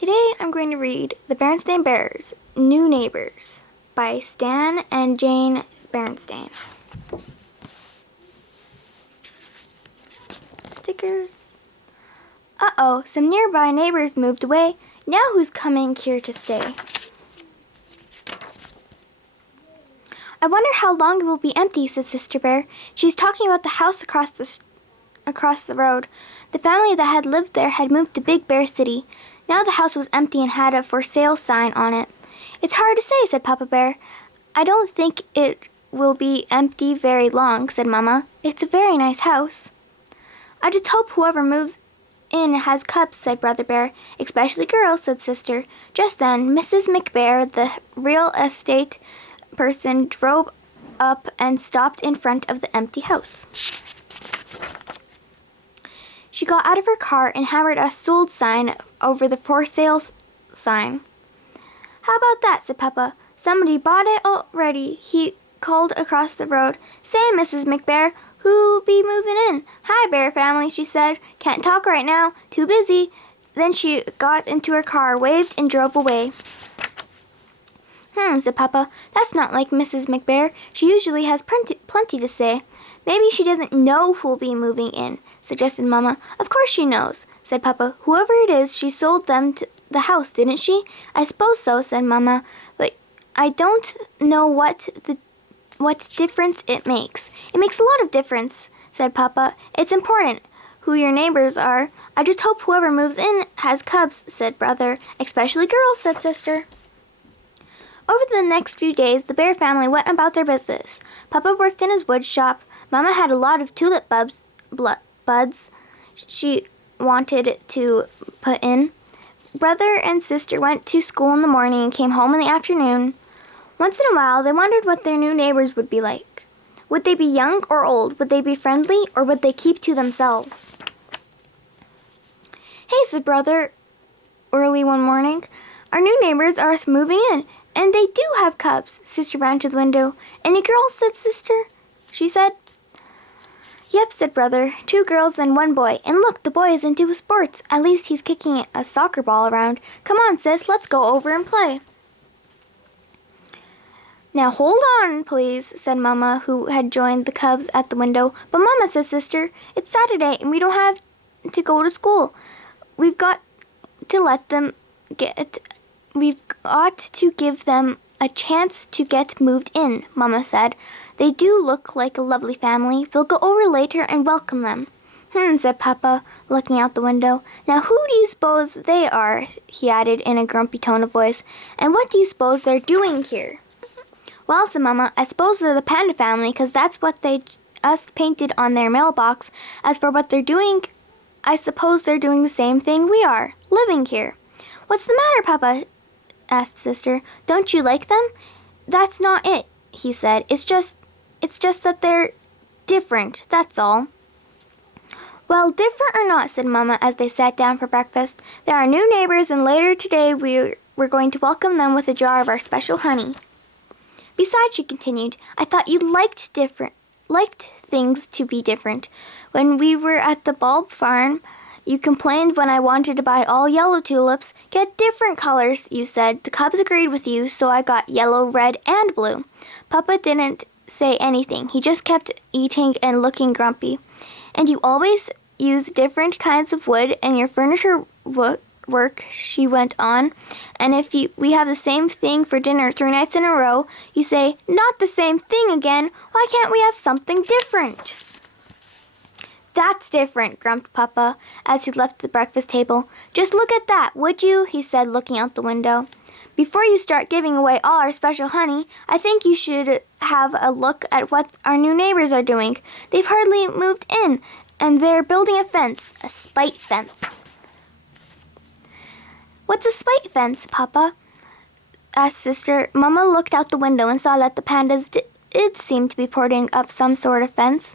Today I'm going to read The Berenstain Bears, New Neighbors by Stan and Jane Berenstain. Stickers. Uh-oh, some nearby neighbors moved away. Now who's coming here to stay? I wonder how long it will be empty, said Sister Bear. She's talking about the house across the road. The family that had lived there had moved to Big Bear City. Now the house was empty and had a for sale sign on it. It's hard to say, said Papa Bear. I don't think it will be empty very long, said Mama. It's a very nice house. I just hope whoever moves in has cubs, said Brother Bear. Especially girls, said Sister. Just then, Mrs. McBear, the real estate person, drove up and stopped in front of the empty house. She got out of her car and hammered a sold sign over the for sale sign. How about that, said Papa. Somebody bought it already. He called across the road. Say, Mrs. McBear, who'll be moving in? Hi, Bear family, she said. Can't talk right now. Too busy. Then she got into her car, waved, and drove away. Said Papa. That's not like Mrs. McBear. She usually has plenty to say. Maybe she doesn't know who'll be moving in, suggested Mama. Of course she knows, said Papa. Whoever it is, she sold them the house, didn't she? I suppose so, said Mama. But I don't know what difference it makes. It makes a lot of difference, said Papa. It's important who your neighbors are. I just hope whoever moves in has cubs, said Brother. Especially girls, said Sister. Over the next few days, the Bear family went about their business. Papa worked in his wood shop. Mama had a lot of tulip buds she wanted to put in. Brother and Sister went to school in the morning and came home in the afternoon. Once in a while, they wondered what their new neighbors would be like. Would they be young or old? Would they be friendly, or would they keep to themselves? Hey, said Brother early one morning. Our new neighbors are moving in. And they do have cubs. Sister ran to the window. Any girls, said Sister. She said. Yep, said Brother. 2 girls and 1 boy. And look, the boy is into sports. At least he's kicking a soccer ball around. Come on, sis, let's go over and play. Now hold on, please, said Mama, who had joined the cubs at the window. But Mama, said Sister, it's Saturday and we don't have to go to school. We've got to give them a chance to get moved in, Mama said. They do look like a lovely family. We'll go over later and welcome them. Said Papa, looking out the window. Now who do you suppose they are? He added in a grumpy tone of voice. And what do you suppose they're doing here? Well, said Mama, I suppose they're the panda family, 'cause that's what they just painted on their mailbox. As for what they're doing, I suppose they're doing the same thing we are, living here. What's the matter, Papa? Asked Sister. Don't you like them? That's not it, he said. It's just that they're different, that's all. Well, different or not, said Mama as they sat down for breakfast. There are new neighbors, and later today we're going to welcome them with a jar of our special honey. Besides, she continued, I thought you liked things to be different. When we were at the bulb farm, you complained when I wanted to buy all yellow tulips. Get different colors, you said. The cubs agreed with you, so I got yellow, red, and blue. Papa didn't say anything. He just kept eating and looking grumpy. And you always use different kinds of wood in your furniture work, she went on. And if we have the same thing for dinner 3 nights in a row, you say, not the same thing again. Why can't we have something different? That's different, grumped Papa as he left the breakfast table. Just look at that, would you? He said, looking out the window. Before you start giving away all our special honey, I think you should have a look at what our new neighbors are doing. They've hardly moved in, and they're building a fence, a spite fence. What's a spite fence, Papa? Asked Sister. Mama looked out the window and saw that the pandas did seem to be putting up some sort of fence.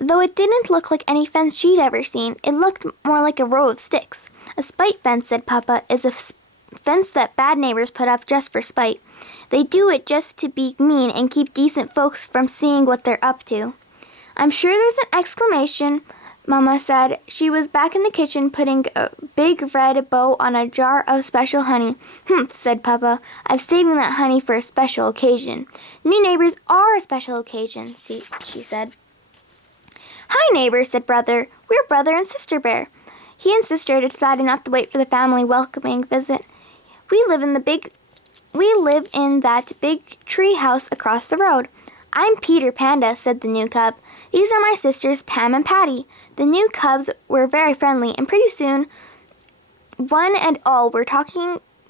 Though it didn't look like any fence she'd ever seen, it looked more like a row of sticks. A spite fence, said Papa, is a fence that bad neighbors put up just for spite. They do it just to be mean and keep decent folks from seeing what they're up to. I'm sure there's an explanation Mama said. She was back in the kitchen putting a big red bow on a jar of special honey. Humph, said Papa. I'm saving that honey for a special occasion. New neighbors are a special occasion, she said. Hi, neighbors, said Brother. We're Brother and Sister Bear. He and Sister decided not to wait for the family welcoming visit. We live in that big tree house across the road. I'm Peter Panda, said the new cub. These are my sisters, Pam and Patty. The new cubs were very friendly, and pretty soon, one and all were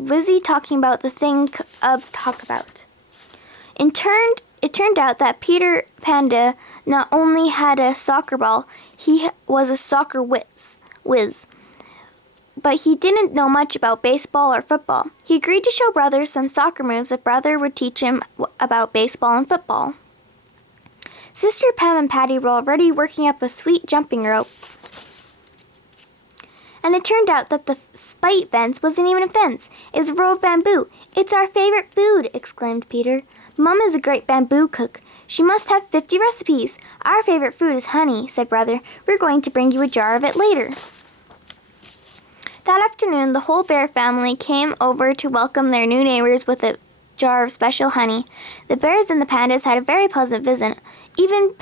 busy talking about the thing cubs talk about. It turned out that Peter Panda not only had a soccer ball, he was a soccer whiz. But he didn't know much about baseball or football. He agreed to show Brother some soccer moves if Brother would teach him about baseball and football. Sister Pam and Patty were already working up a sweet jumping rope. And it turned out that the spite fence wasn't even a fence. It was a row of bamboo. It's our favorite food, exclaimed Peter. Mom is a great bamboo cook. She must have 50 recipes. Our favorite food is honey, said Brother. We're going to bring you a jar of it later. That afternoon, the whole bear family came over to welcome their new neighbors with a jar of special honey. The bears and the pandas had a very pleasant visit. Even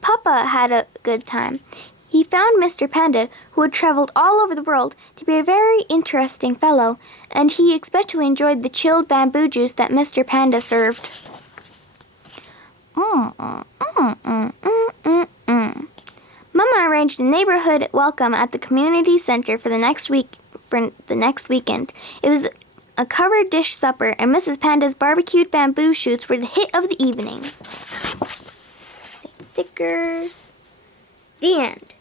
Papa had a good time. He found Mr. Panda, who had traveled all over the world, to be a very interesting fellow, and he especially enjoyed the chilled bamboo juice that Mr. Panda served. Mama arranged a neighborhood welcome at the community center for the next weekend. It was a covered dish supper, and Mrs. Panda's barbecued bamboo shoots were the hit of the evening. Stickers. The end.